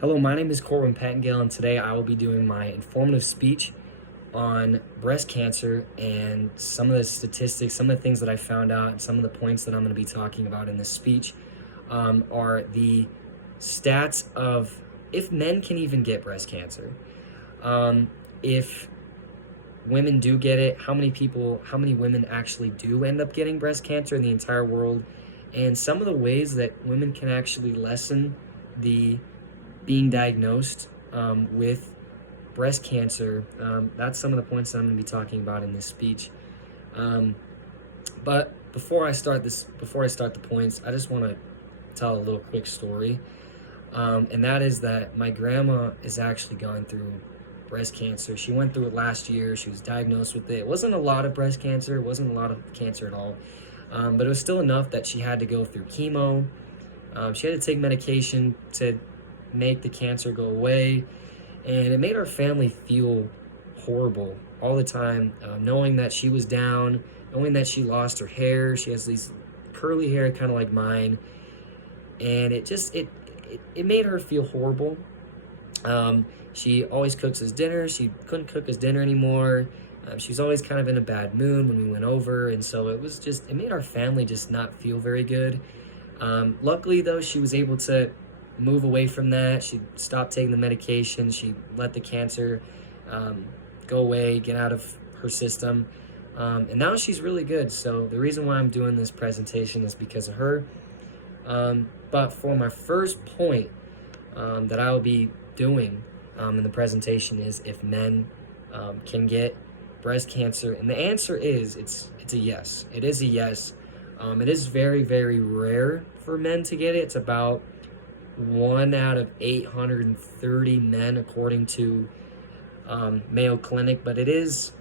Hello, my name is Corbin Pettingill, and today I will be doing my informative speech on breast cancer and some of the statistics, some of the things that I found out, and some of the points that I'm going to be talking about in this speech are the stats of if men can even get breast cancer, if women do get it, how many women actually do end up getting breast cancer in the entire world, and some of the ways that women can actually lessen the being diagnosed with breast cancer. That's some of the points that I'm going to be talking about in this speech. Um, but before I start the points, I just want to tell a little quick story, and that is that my grandma is actually going through breast cancer. She went through it last year. She was diagnosed with it. It wasn't a lot of breast cancer. It wasn't a lot of cancer at all, but it was still enough that she had to go through chemo. She had to take medication to make the cancer go away, and it made our family feel horrible all the time, knowing that she was down, knowing that she lost her hair. She has these curly hair, kind of like mine, and it made her feel horrible. She always cooks us dinner. She couldn't cook us dinner anymore. She was always kind of in a bad mood when we went over, and so it made our family just not feel very good. Luckily, though, she was able to move away from that. She stopped taking the medication. She let the cancer go away, get out of her system. And now she's really good. So the reason why I'm doing this presentation is because of her. But for my first point that I will be doing in the presentation is if men can get breast cancer. And the answer is it's a yes. It is a yes. It is very, very rare for men to get it. It's about 1 out of 830 men, according to Mayo Clinic, but it is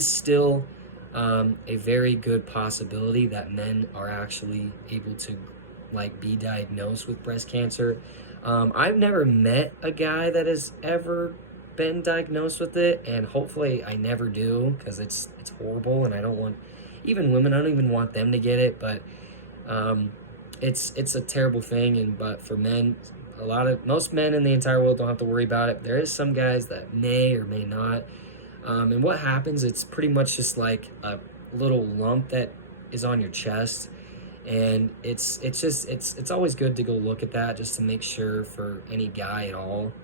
still a very good possibility that men are actually able to be diagnosed with breast cancer. I've never met a guy that has ever been diagnosed with it, and hopefully I never do, because it's horrible, and I don't want even women. I don't even want them to get it, but it's a terrible thing. But for men, most men in the entire world don't have to worry about it. There is some guys that may or may not. And what happens? It's pretty much just like a little lump that is on your chest, and it's always good to go look at that just to make sure for any guy at all.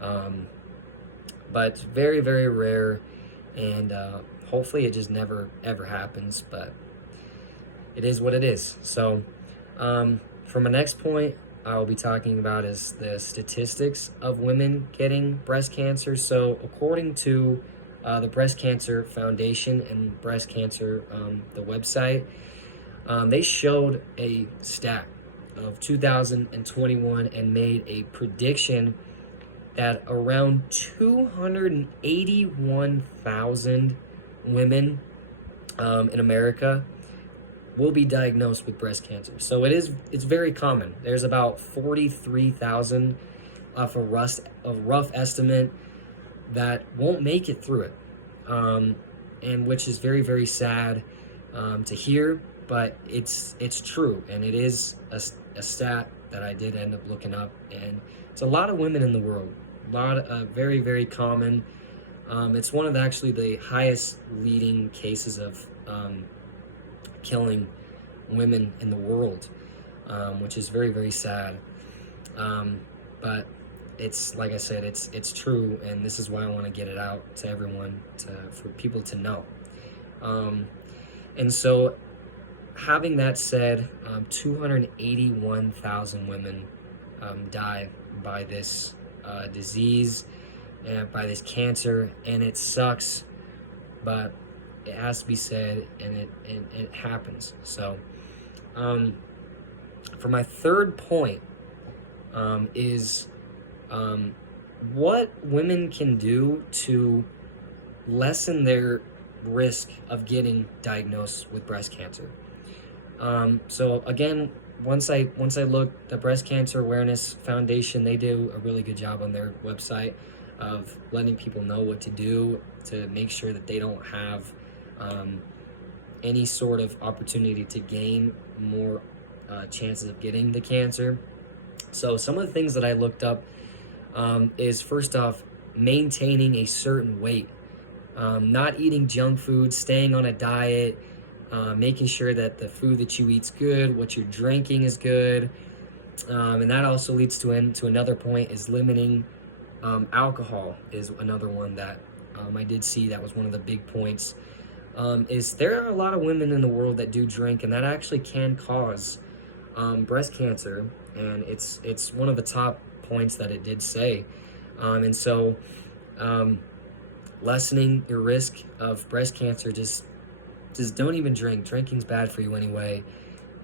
But it's very, very rare, and hopefully it just never ever happens. But it is what it is. So for my next point, I'll be talking about is the statistics of women getting breast cancer. So according to the Breast Cancer Foundation and breast cancer, the website, they showed a stat of 2021 and made a prediction that around 281,000 women in America will be diagnosed with breast cancer. So it's very common. There's about 43,000 of a rough estimate that won't make it through it, and which is very, very sad to hear, but it's true, and it is a stat that I did end up looking up, and it's a lot of women in the world, a lot of very, very common. It's one of actually the highest leading cases of killing women in the world, which is very, very sad. But it's like I said, it's true, and this is why I want to get it out to everyone, for people to know. And so, having that said, 281,000 women die by this disease and by this cancer, and it sucks, but it has to be said, and it happens. So for my third point is what women can do to lessen their risk of getting diagnosed with breast cancer. So again, once I looked, the Breast Cancer Awareness Foundation, they do a really good job on their website of letting people know what to do to make sure that they don't have any sort of opportunity to gain more chances of getting the cancer. So some of the things that I looked up is, first off, maintaining a certain weight, not eating junk food, staying on a diet, making sure that the food that you eat's good, what you're drinking is good, and that also leads to another point, is limiting alcohol is another one that I did see that was one of the big points. Is there are a lot of women in the world that do drink, and that actually can cause breast cancer, and it's one of the top points that it did say. And so lessening your risk of breast cancer, just don't even drink. Drinking's bad for you anyway,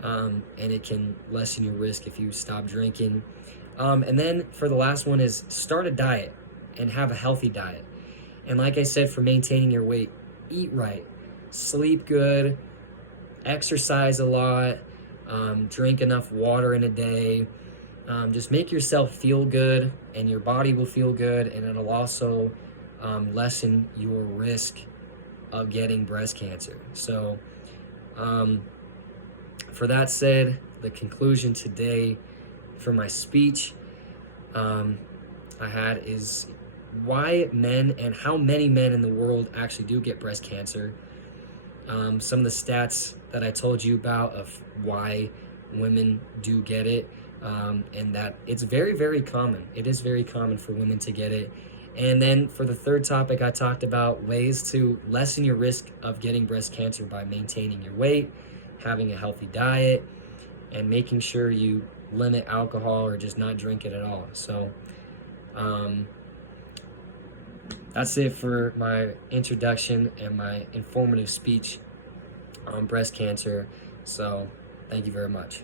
and it can lessen your risk if you stop drinking. And then for the last one is start a diet and have a healthy diet. And like I said, for maintaining your weight, eat right, sleep good, exercise a lot, drink enough water in a day. Just make yourself feel good, and your body will feel good, and it'll also lessen your risk of getting breast cancer. So for that said, the conclusion today for my speech I had is why men and how many men in the world actually do get breast cancer. Some of the stats that I told you about of why women do get it, and that it's very, very common. It is very common for women to get it. And then for the third topic, I talked about ways to lessen your risk of getting breast cancer by maintaining your weight, having a healthy diet, and making sure you limit alcohol or just not drink it at all. So that's it for my introduction and my informative speech on breast cancer. So thank you very much.